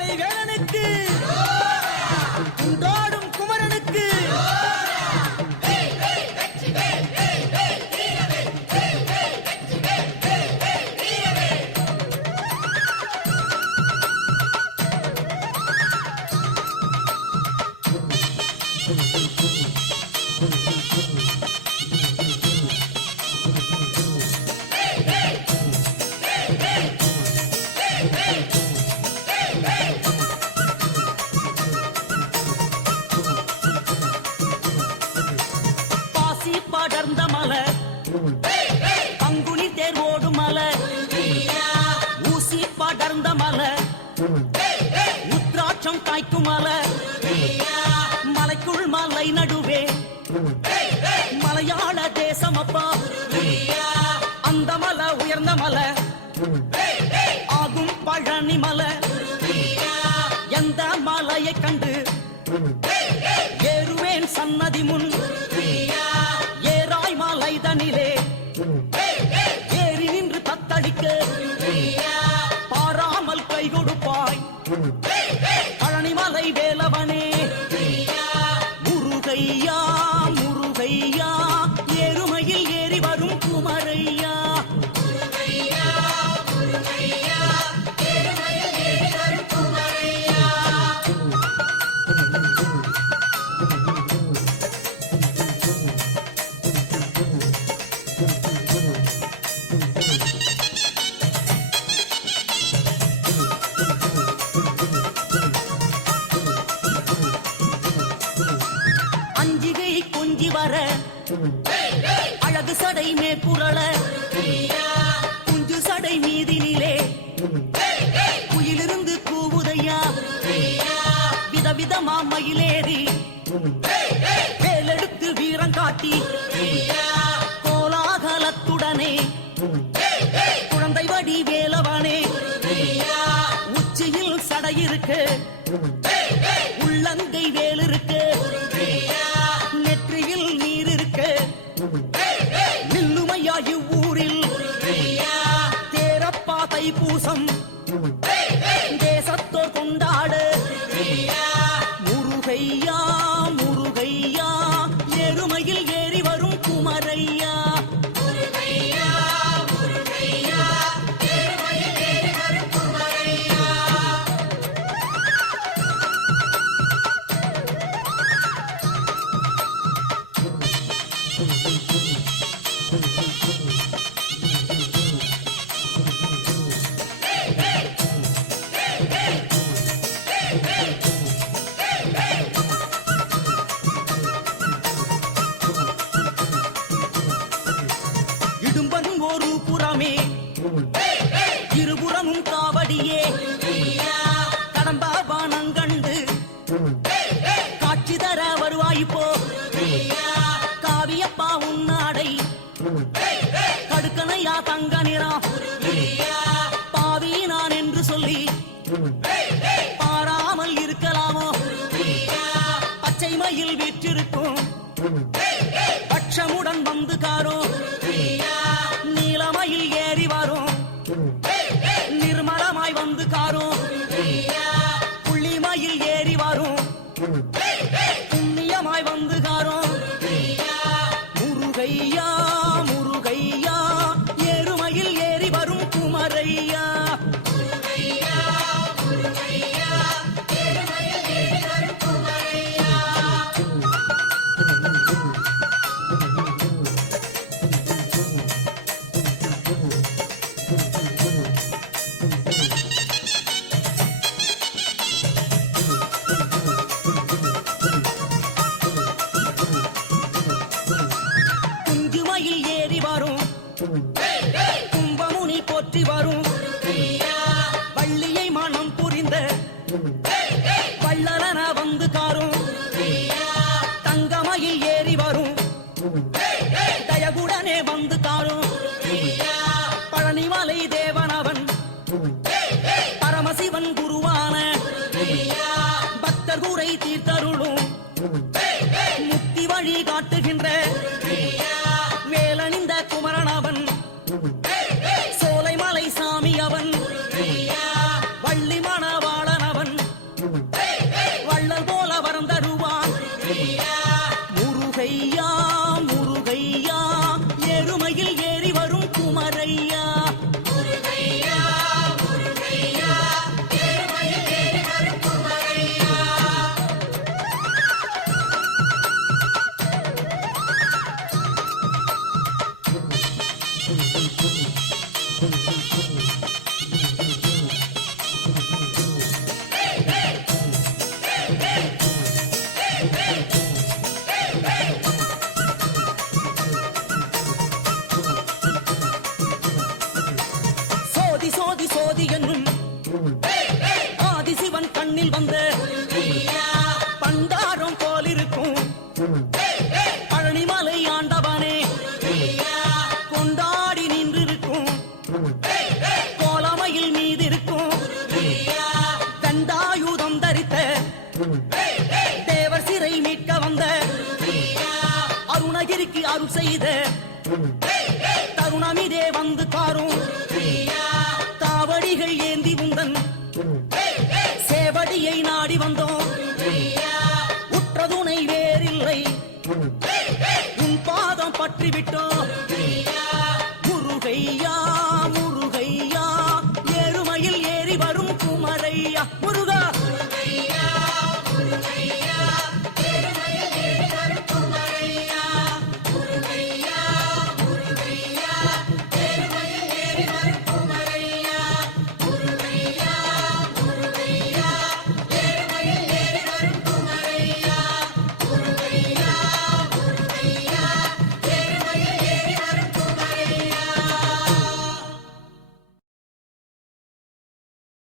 மலை வேலனுக்கு மலையாள தேசம் அப்பா அந்த மலை உயர்ந்த மலை. ஆகும் பழனி மலை. எந்த மலையை கண்டு? ஏறுவேன் சன்னதி முன். மயிலேறி. வேலெடுத்து வீரம் காட்டி. கோலாகலத்துடனே. குழந்தை வடி வேலவானே. உச்சியில் சடையிருக்கு. உள்ளங்கை வேல் இருக்கு நெற்றியில் நீர் இருக்கு நில்லுமையா இவ்வூரில். தேரப்பா தைப்பூசம் பூசம். கண்டு. காட்சி தர வருவாய்ப்போ காவியப்பா உன்னாடை. கடுக்கனையா தங்க நிறம். பாவி நான் என்று சொல்லி. பாராமல் இருக்கலாமோ? பச்சை மயில் வீற்றிருக்கும். பட்சமுடன் வந்து காரோ நீலமயில் ஏறி வரும். நிர்மலமாய் வந்து காரோ தங்கமயில் ஏறி வரும். தயகுடனே வந்து காரும் பழனிமலை தேவனவன். பரமசிவன் குருவான. பக்தர் குறை தீர்த்தருளும். முக்தி வழி காட்டுகின்ற. கொண்டாடி நின்றிருக்கும். கோலமையில் மீது இருக்கும் தண்டாயுதம் தரித்த தேவர் சிறை மீட்க வந்த அருணகிரிக்கு அருள் செய்த தருணமிதே வந்து பாரும். தாவடிகள் ஏந்தி உந்தன் சேவடியை நாடி வந்தோம். உற்றதுணை வேறில்லை. உன் பாதம் பற்றிவிட்டோம்